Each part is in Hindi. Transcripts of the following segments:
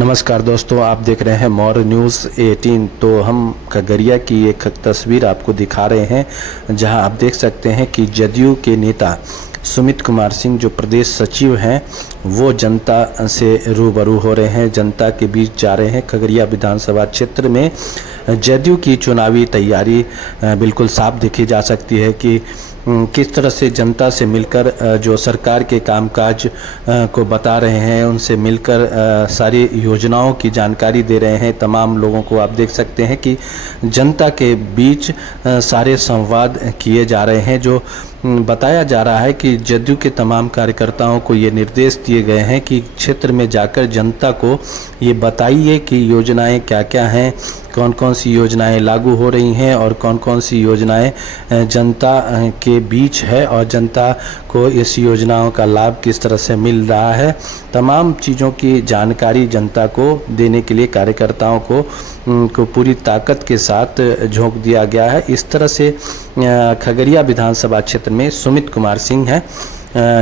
नमस्कार दोस्तों, आप देख रहे हैं मौर्य न्यूज़ 18। तो हम खगड़िया की एक तस्वीर आपको दिखा रहे हैं, जहां आप देख सकते हैं कि जदयू के नेता सुमित कुमार सिंह जो प्रदेश सचिव हैं, वो जनता से रूबरू हो रहे हैं, जनता के बीच जा रहे हैं। खगड़िया विधानसभा क्षेत्र में जदयू की चुनावी तैयारी बिल्कुल साफ देखी जा सकती है कि किस तरह से जनता से मिलकर जो सरकार के कामकाज को बता रहे हैं, उनसे मिलकर सारी योजनाओं की जानकारी दे रहे हैं तमाम लोगों को। आप देख सकते हैं कि जनता के बीच सारे संवाद किए जा रहे हैं। जो बताया जा रहा है कि जदयू के तमाम कार्यकर्ताओं को ये निर्देश दिए गए हैं कि क्षेत्र में जाकर जनता को ये बताइए कि योजनाएं क्या क्या हैं, कौन कौन सी योजनाएं लागू हो रही हैं और कौन कौन सी योजनाएं जनता के बीच है और जनता को इस योजनाओं का लाभ किस तरह से मिल रहा है। तमाम चीज़ों की जानकारी जनता को देने के लिए कार्यकर्ताओं को पूरी ताकत के साथ झोंक दिया गया है। इस तरह से खगड़िया विधानसभा क्षेत्र में सुमित कुमार सिंह हैं,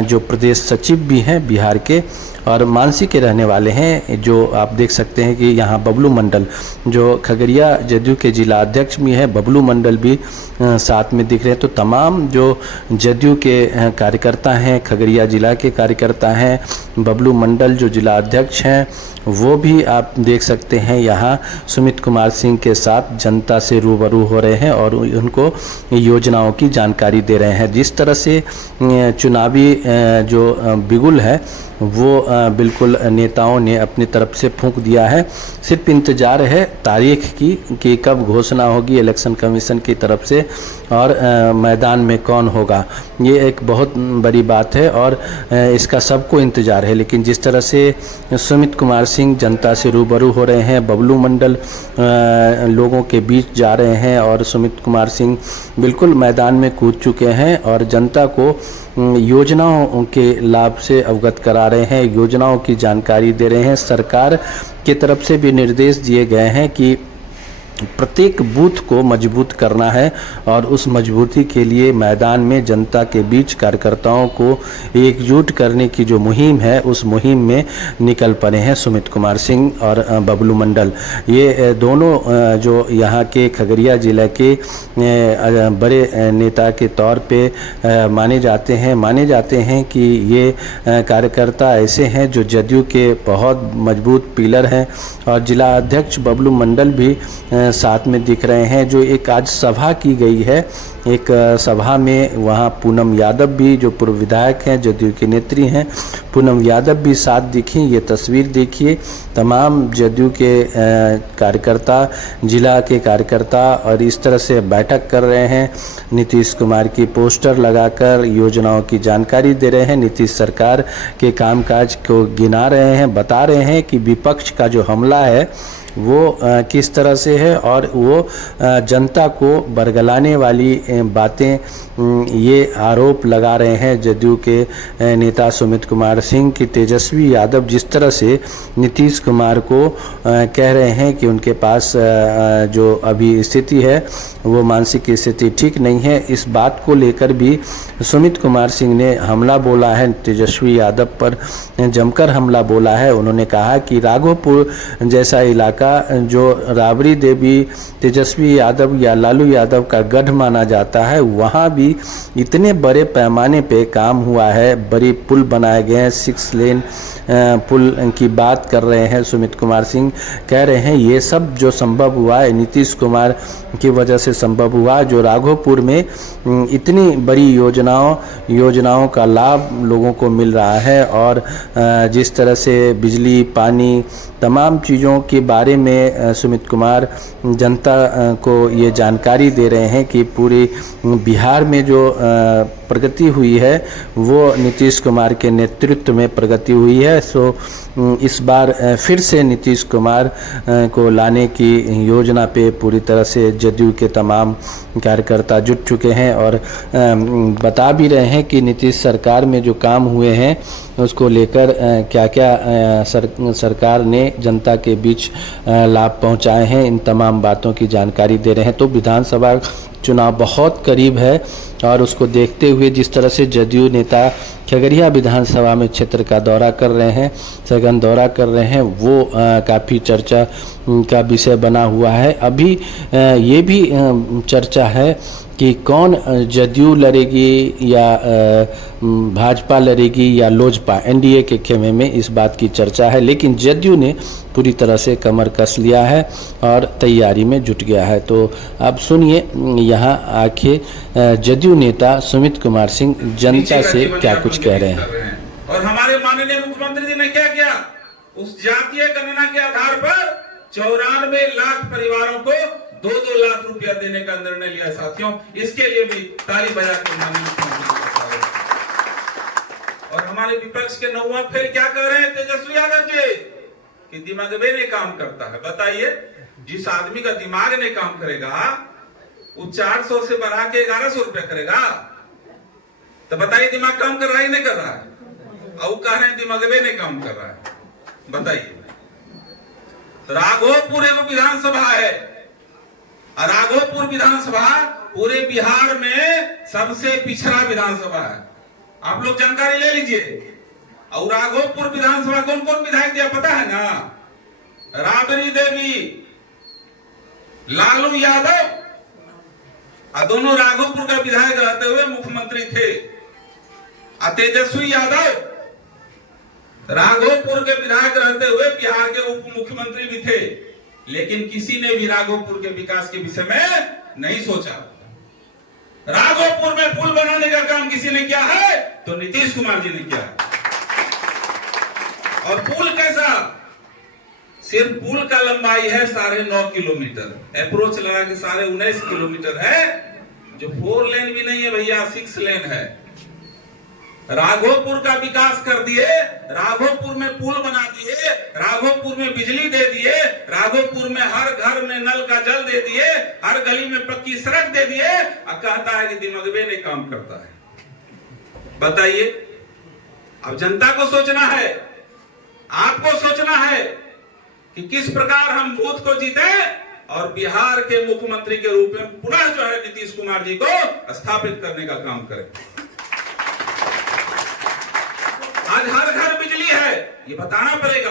जो प्रदेश सचिव भी हैं बिहार के और मानसी के रहने वाले हैं। जो आप देख सकते हैं कि यहाँ बबलू मंडल जो खगड़िया जदयू के जिला अध्यक्ष भी हैं, बबलू मंडल भी साथ में दिख रहे हैं। तो तमाम जो जदयू के कार्यकर्ता हैं, खगड़िया जिला के कार्यकर्ता हैं, बबलू मंडल जो जिला अध्यक्ष हैं, वो भी आप देख सकते हैं यहाँ सुमित कुमार सिंह के साथ जनता से रूबरू हो रहे हैं और उनको योजनाओं की जानकारी दे रहे हैं। जिस तरह से चुनावी जो बिगुल है वो बिल्कुल नेताओं ने अपनी तरफ से फूंक दिया है। सिर्फ इंतज़ार है तारीख की कि कब घोषणा होगी इलेक्शन कमीशन की तरफ से और मैदान में कौन होगा। ये एक बहुत बड़ी बात है और इसका सबको इंतज़ार है। लेकिन जिस तरह से सुमित कुमार सिंह जनता से रूबरू हो रहे हैं, बबलू मंडल लोगों के बीच जा रहे हैं और सुमित कुमार सिंह बिल्कुल मैदान में कूद चुके हैं और जनता को योजनाओं के लाभ से अवगत करा रहे हैं, योजनाओं की जानकारी दे रहे हैं। सरकार की तरफ से भी निर्देश दिए गए हैं कि प्रत्येक बूथ को मजबूत करना है और उस मजबूती के लिए मैदान में जनता के बीच कार्यकर्ताओं को एकजुट करने की जो मुहिम है, उस मुहिम में निकल पड़े हैं सुमित कुमार सिंह और बबलू मंडल। ये दोनों जो यहाँ के खगड़िया जिले के बड़े नेता के तौर पे माने जाते हैं कि ये कार्यकर्ता ऐसे हैं जो जदयू के बहुत मजबूत पिलर हैं। और जिला अध्यक्ष बबलू मंडल भी साथ में दिख रहे हैं। जो एक आज सभा की गई है, एक सभा में वहाँ पूनम यादव भी जो पूर्व विधायक हैं, जदयू के नेत्री हैं, पूनम यादव भी साथ दिखी। ये तस्वीर देखिए, तमाम जदयू के कार्यकर्ता, जिला के कार्यकर्ता और इस तरह से बैठक कर रहे हैं। नीतीश कुमार की पोस्टर लगाकर योजनाओं की जानकारी दे रहे हैं, नीतीश सरकार के कामकाज को गिना रहे हैं, बता रहे हैं कि विपक्ष का जो हमला है वो किस तरह से है और वो जनता को बरगलाने वाली बातें, ये आरोप लगा रहे हैं जदयू के नेता सुमित कुमार सिंह की तेजस्वी यादव जिस तरह से नीतीश कुमार को कह रहे हैं कि उनके पास जो अभी स्थिति है वो मानसिक स्थिति ठीक नहीं है। इस बात को लेकर भी सुमित कुमार सिंह ने हमला बोला है, तेजस्वी यादव पर जमकर हमला बोला है। उन्होंने कहा कि राघोपुर जैसा इलाका जो राबड़ी देवी, तेजस्वी यादव या लालू यादव का गढ़ माना जाता है, वहाँ भी इतने बड़े पैमाने पे काम हुआ है, बड़ी पुल बनाए गए हैं, 6 लेन पुल की बात कर रहे हैं सुमित कुमार सिंह। कह रहे हैं ये सब जो संभव हुआ है नीतीश कुमार की वजह से संभव हुआ, जो राघोपुर में इतनी बड़ी योजनाओं का लाभ लोगों को मिल रहा है और जिस तरह से बिजली, पानी, तमाम चीज़ों के बारे में सुमित कुमार जनता को ये जानकारी दे रहे हैं कि पूरी बिहार में जो प्रगति हुई है वो नीतीश कुमार के नेतृत्व में प्रगति हुई है। सो इस बार फिर से नीतीश कुमार को लाने की योजना पे पूरी तरह से जदयू के तमाम कार्यकर्ता जुट चुके हैं और बता भी रहे हैं कि नीतीश सरकार में जो काम हुए हैं उसको लेकर क्या क्या सरकार ने जनता के बीच लाभ पहुंचाए हैं, इन तमाम बातों की जानकारी दे रहे हैं। तो विधानसभा चुनाव बहुत करीब है और उसको देखते हुए जिस तरह से जदयू नेता खगड़िया विधानसभा में क्षेत्र का दौरा कर रहे हैं, सघन दौरा कर रहे हैं, वो काफ़ी चर्चा का विषय बना हुआ है। अभी ये भी चर्चा है कि कौन जदयू लड़ेगी या भाजपा लड़ेगी या लोजपा, एनडीए के खेमे में इस बात की चर्चा है। लेकिन जदयू ने पूरी तरह से कमर कस लिया है और तैयारी में जुट गया है। तो अब सुनिए यहाँ आखिर जदयू नेता सुमित कुमार सिंह जनता से क्या कुछ कह रहे हैं। और हमारे माननीय मुख्यमंत्री जी ने क्या किया, उस जातीय गणना के आधार पर 94 लाख परिवारों को 2-2 लाख रुपया देने का निर्णय लिया। साथियों, इसके लिए भी ताली बजा के माननीय मुख्यमंत्री। और हमारे विपक्ष के नौवा फेल क्या कह रहे हैं तेजस्वी यादव जी कि दिमाग में नहीं काम करता है। बताइए, जिस आदमी का दिमाग नहीं काम करेगा वो 400 से बढ़ा के 1100 रुपया करेगा, तो बताइए दिमाग काम कर रहा है नहीं कर रहा है। और कह रहे हैं दिमाग में नहीं काम कर रहा है। बताइए, राघोपुर एगो विधानसभा है, राघोपुर विधानसभा पूरे बिहार में सबसे पिछड़ा विधानसभा है। आप लोग जानकारी ले लीजिए। और राघोपुर विधानसभा कौन कौन विधायक दिया पता है ना? राबड़ी देवी, लालू यादव, दोनों राघोपुर का विधायक रहते हुए मुख्यमंत्री थे। तेजस्वी यादव राघोपुर के विधायक रहते हुए बिहार के उप मुख्यमंत्री भी थे। लेकिन किसी ने भी राघोपुर के विकास के विषय में नहीं सोचा। राघोपुर में पुल बनाने का काम किसी ने किया है तो नीतीश कुमार जी ने किया है। और पुल कैसा? सिर्फ पुल का लंबाई है 9.5 किलोमीटर, अप्रोच लगा के 19.5 किलोमीटर है, जो 4 लेन भी नहीं है भैया, 6 लेन है। राघोपुर का विकास कर दिए, राघोपुर में पुल बना दिए, राघोपुर में बिजली दे दिए, राघोपुर में हर घर में नल का जल दे दिए, हर गली में पक्की सड़क दे दिए, और कहता है कि दिमाग में नहीं काम करता है। बताइए, अब जनता को सोचना है, आपको सोचना है कि किस प्रकार हम बूथ को जीते और बिहार के मुख्यमंत्री के रूप में पुनः जो है नीतीश कुमार जी को स्थापित करने का काम करें। आज हर घर बिजली है, ये बताना पड़ेगा।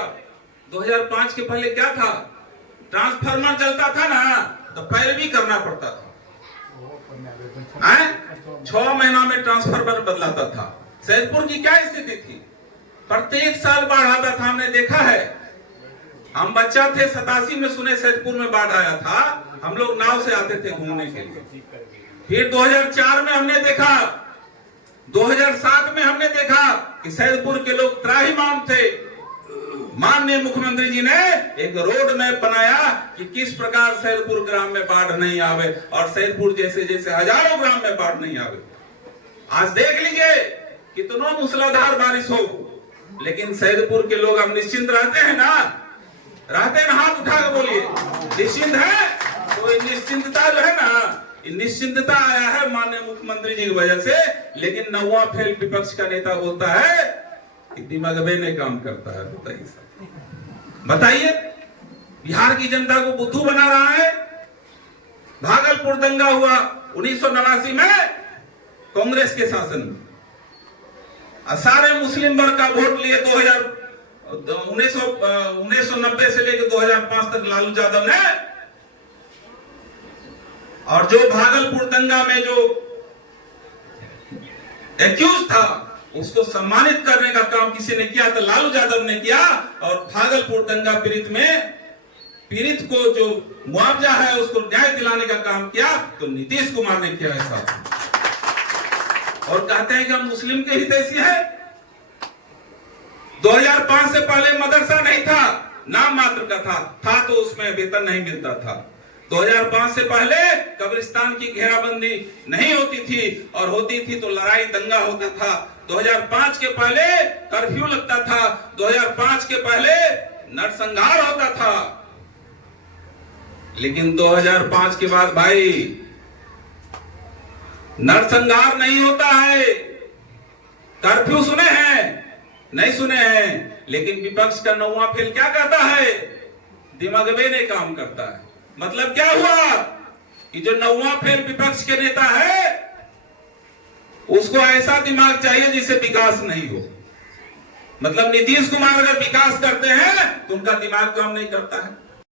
2005 के पहले क्या था? ट्रांसफार्मर चलता था ना तो पैरवी करना पड़ता था, 6 महीना में ट्रांसफार्मर बदलाता था। सैदपुर की क्या स्थिति थी? प्रत्येक साल बाढ़ आता था, हमने देखा है। हम बच्चा थे, 87 में सुने सैदपुर में बाढ़ आया था, हम लोग नाव से आते थे घूमने के लिए। फिर 2004 में हमने देखा, 2007 में हमने देखा कि सैदपुर के लोग त्राहिमाम थे। माननीय मुख्यमंत्री जी ने एक रोड मैप बनाया कि किस प्रकार सैदपुर ग्राम में बाढ़ नहीं आवे, और सैदपुर जैसे जैसे हजारों ग्राम में बाढ़ नहीं आवे। आज देख लीजिए कितना मूसलाधार बारिश हो, लेकिन सैदपुर के लोग अब निश्चिंत रहते हैं ना? रहते हैं ना? हाथ उठा के बोलिए, निश्चिंत है? तो निश्चिंतता जो है ना, निश्चिंतता आया है माननीय मुख्यमंत्री जी की वजह से। लेकिन नौवा फेल विपक्ष का नेता बोलता है कि दिमाग में नहीं काम करता है। बताइए, बिहार की जनता को बुद्धू बना रहा है। भागलपुर दंगा हुआ 1989 में कांग्रेस के शासन में, सारे मुस्लिम वर्ग का वोट लिए 1990 से लेकर 2005 तक लालू यादव ने। और जो भागलपुर दंगा में जो एक्यूज था उसको सम्मानित करने का काम किसी ने किया तो लालू यादव ने किया। और भागलपुर दंगा पीड़ित को जो मुआवजा है उसको न्याय दिलाने का काम किया तो नीतीश कुमार ने किया है साहब। और कहते हैं कि हम मुस्लिम के हितैषी है। 2005 से पहले मदरसा नहीं था, नाम मात्र का था तो उसमें वेतन नहीं मिलता था। 2005 से पहले कब्रिस्तान की घेराबंदी नहीं होती थी, और होती थी तो लड़ाई दंगा होता था। 2005 के पहले कर्फ्यू लगता था, 2005 के पहले नरसंहार होता था। लेकिन 2005 के बाद भाई नरसंहार नहीं होता है। कर्फ्यू सुने हैं? नहीं सुने हैं। लेकिन विपक्ष का नौवा फेल क्या कहता है? दिमाग में नहीं काम करता है। मतलब क्या हुआ? कि जो नौवां फेल विपक्ष के नेता है उसको ऐसा दिमाग चाहिए जिससे विकास नहीं हो। मतलब नीतीश कुमार अगर विकास करते हैं तो उनका दिमाग काम नहीं करता है।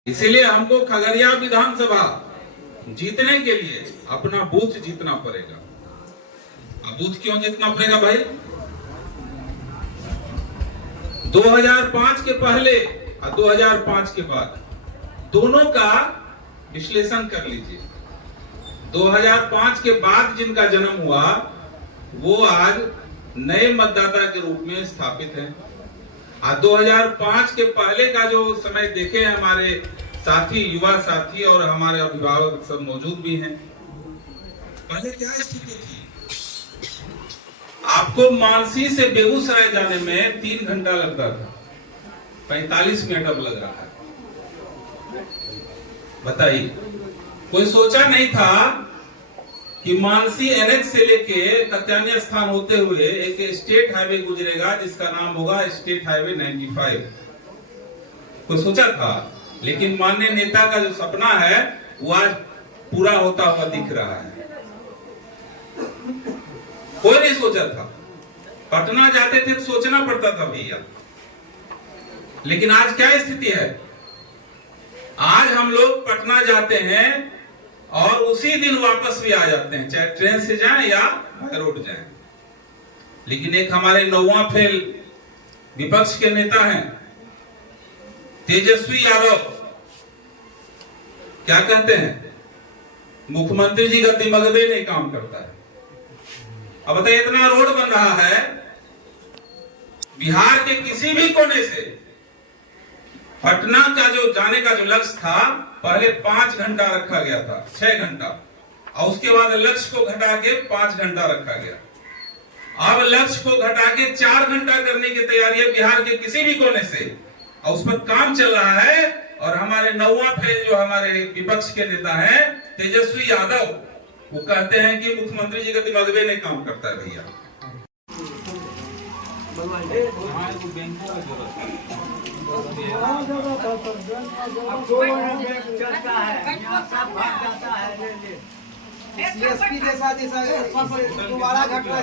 इसीलिए हमको खगड़िया विधानसभा जीतने के लिए अपना बूथ जीतना पड़ेगा। अब बूथ क्यों जीतना पड़ेगा भाई? 2005 के पहले और 2005 के बाद दोनों का विश्लेषण कर लीजिए। 2005 के बाद जिनका जन्म हुआ वो आज नए मतदाता के रूप में स्थापित हैं। और 2005 के पहले का जो समय देखे हमारे साथी, युवा साथी और हमारे अभिभावक सब मौजूद भी हैं। पहले क्या स्थिति थी? आपको मानसी से बेगूसराय जाने में 3 घंटा लगता था, 45 मिनट अब लग रहा है। बताइए, कोई सोचा नहीं था कि मानसी एनएच से लेके कत्यानी स्थान होते हुए एक स्टेट हाईवे गुजरेगा जिसका नाम होगा स्टेट हाईवे 95। कोई सोचा था? लेकिन माननीय नेता का जो सपना है वो आज पूरा होता हुआ दिख रहा है। कोई नहीं सोचा था। पटना जाते थे तो सोचना पड़ता था भैया। लेकिन आज क्या स्थिति है? आज हम लोग पटना जाते हैं और उसी दिन वापस भी आ जाते हैं, चाहे ट्रेन से जाएं या बाय रोड जाएं। लेकिन एक हमारे नौवां फेल विपक्ष के नेता हैं तेजस्वी यादव, क्या कहते हैं? मुख्यमंत्री जी का दिमाग में नहीं काम करता है। अब बताइए, इतना रोड बन रहा है बिहार के किसी भी कोने से पटना का जो जाने का जो लक्ष्य था पहले 5 घंटा रखा गया था, 6 घंटा, और उसके बाद लक्ष्य को घटा के 5 घंटा रखा गया। अब लक्ष्य को घटा के 4 घंटा करने की तैयारी है बिहार के किसी भी कोने से, और उस पर काम चल रहा है। और हमारे नौवां फेल जो हमारे विपक्ष के नेता हैं तेजस्वी यादव, वो कहते हैं कि मुख्यमंत्री जी का दिमाग में नहीं काम करता है भैया। सीएसपी जैसा दोबारा घटना